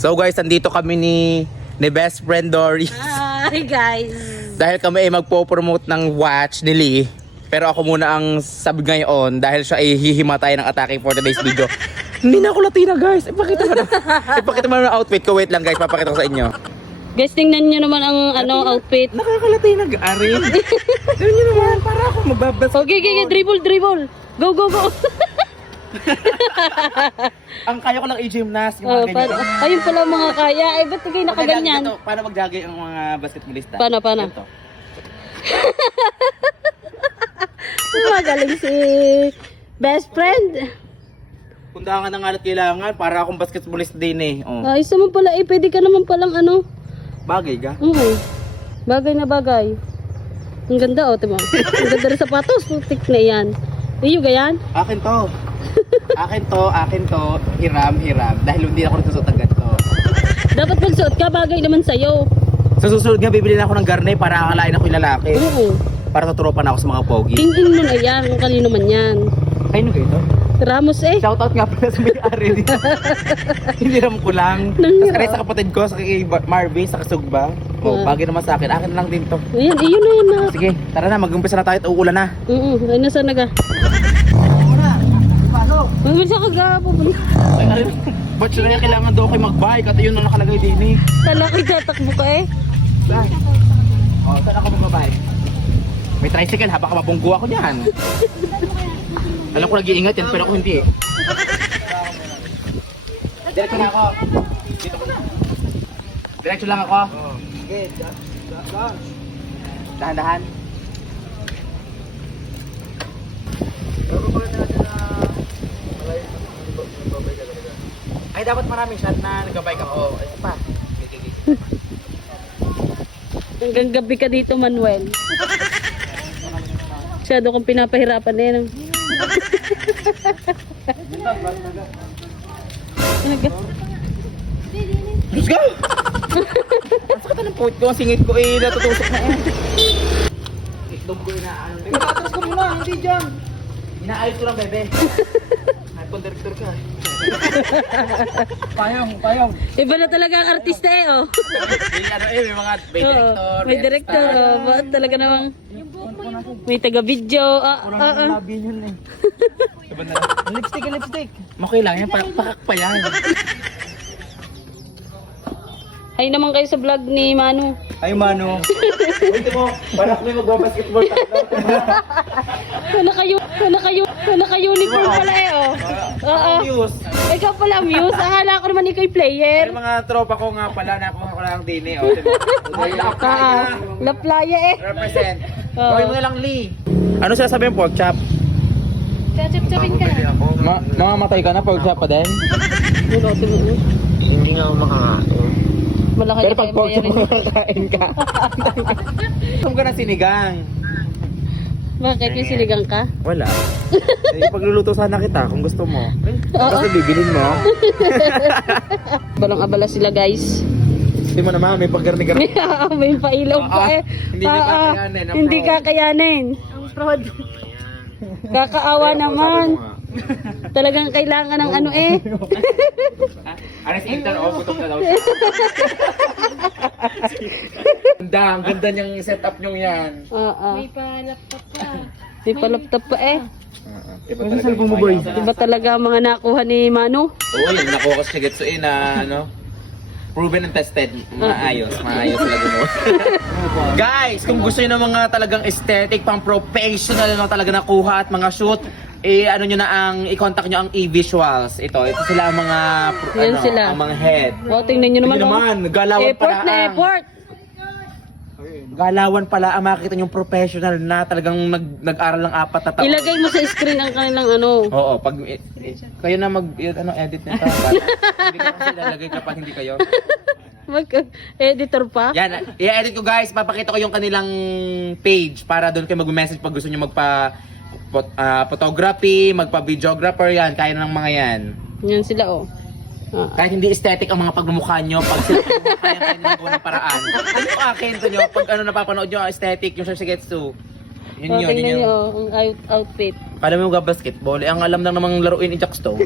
So guys, andito kami ni best friend Dory. Hi guys! Dahil kami ay magpo-promote ng watch ni Lee. Pero ako muna ang sabi ngayon dahil siya ay hihimatay ng attacking for today's video. Hindi na ako Latina guys. Ipakita mo na ang outfit ko. Wait lang guys, papakita ko sa inyo. Guys, tingnan nyo naman ang outfit. Nakaka-Latina Ari. Tingnan nyo naman, para ako magbabas. Okay, dribble. Go. Ang kaya ko lang i-gymnast. Yung mga ganyan. Ayun pala mga kaya. Ay, ba't kayo nakaganyan? Ito, paano mag-jogging ang mga basketballista? Paano? Ito. Magaling si best friend. Punta ka na nga at kailangan para akong basketballist din eh. Oh. Ayos naman pala eh. Pwede ka naman palang ano. Bagay ka? Oo. Bagay na bagay. Ang ganda oh, diba? Ang ganda rin sapatos. Putik na yan. Iyo gayan? Akin to. Akin to. Hiram. Dahil hindi ako nagsusot ang ganito. Dapat magsuot ka. Bagay naman sa'yo. Sa susunod nga, bibili na ako ng garne para akalain ako yung lalaki. Oo. Para tuturupan ako sa mga pogi. King-in mo na yan. Kung kanino man yan. Kaino kayo to? Ramos eh. Shoutout nga pala sa may-ari dito. Hiniram ko lang. Tapos kaya sa kapatid ko, sa kay Marvin, sa Kasugba. Oh, bagay naman sa akin. Akin lang din to. Ayan, iyon na yan na. Sige, tara na, mag-umpisa na tayo at uulan na. Ay, nasa naga. Mabilis ako pupunta. Ba't siya na kailangan daw kayo mag-bike at yun ang nakalagay din eh. Talaki tatakbo ka eh. Saan? Oh, saan ako mag-bike? May tricycle ha, baka mabunggo ako niyan. Alam ko nag-iingat yan, pero ako hindi eh. Diretso na ako. Dito ko na. Diretso lang ako. Okay, dahan-dahan. Ay, dapat maraming shot na nag-bike ako. Ayun pa. Hanggang gabi ka dito, Manuel. Masyado kong pinapahirapan na yan. Let's go! Ang sakit ng puwit ko, ang singit ko eh, natutusok na eh. Itlog ko inaano. Atras ko muna, hindi dyan. Inaayos ko lang, bebe. Nag-conductor ka. Payong. Iba na talaga ang artista eh, oh. May mga director. May director, oh. Bakit talaga namang may taga-video. Labi yun eh. Lipstick. Okay lang yan, pakak pa yan. Ay naman kayo sa vlog ni Manu. Ay Mano. Uy, mo, para kami magbabasketball tayo. Naka-uniform pala eh, oh. Oo. Muse. Ikaw pala, Muse. Akala ko naman ikaw yung player. Ay mga tropa ko nga pala, nakuha ko lang din eh. O, diba? La playa eh. Represent. Gawin mo na lang, Lee. Ano sasabihin, pork chop? Chachap-chapin ka na. Namamatay ka na, pork chop pa din? Hindi nga ako makakain. Malaki Pero pag pork chop makakain ka. Gusto ka na sinigang. Bakit yung sinigang ka? Wala. Pagluluto sana kita kung gusto mo. Basta bibilin mo. Balang-abala sila guys. Hindi mo naman, may paggarni-garni. May pailaw pa eh. Hindi niya kakayanin. Hindi kakayanin. Ang prod. Kakaawa naman. Talagang kailangan ng ano eh. Aras intern o gutom na daw siya. Ang ganda niyang setup niyong yan. May pa-laptop pa. May pa-laptop pa eh. Ano sa mo boy? Diba talaga ang mga nakuha ni Manu? Oo, yung nakuha ko sa Shigetsu na ano. Proven and tested. Maayos sila gumawa. Guys, kung gusto niyo ng mga talagang aesthetic, pang professional na talaga nakuha at mga shoot, ano nyo na i-contact nyo ang e-visuals. Ito sila ang mga Yan sila. ang mga head. O, tingnan nyo naman. Hindi naman, galawan Effort pala na ang effort. galawan pala ang makikita nyo professional na talagang nag-aral ng 4 na taon. Ilagay mo sa screen ang kanilang ano. Oo, pag kayo na edit nito. Hindi ko kasi ilalagay kapag hindi kayo. Mag-editor pa? Yan, i-edit ko guys, papakita ko yung kanilang page para doon kayo mag-message pag gusto nyo photography, magpa-videographer yan, kaya ng mga yan. Yan sila oh. Kahit hindi aesthetic ang mga pagmumukha nyo, pag sila kaya kayo nagawa ng paraan. Ano yung akin to nyo, pag napapanood nyo aesthetic, yung sa Shigetsu. Yun yun, tingnan yun nyo yun. ang outfit. Kala mo yung basketball, ang alam lang namang laruin in Jackstone.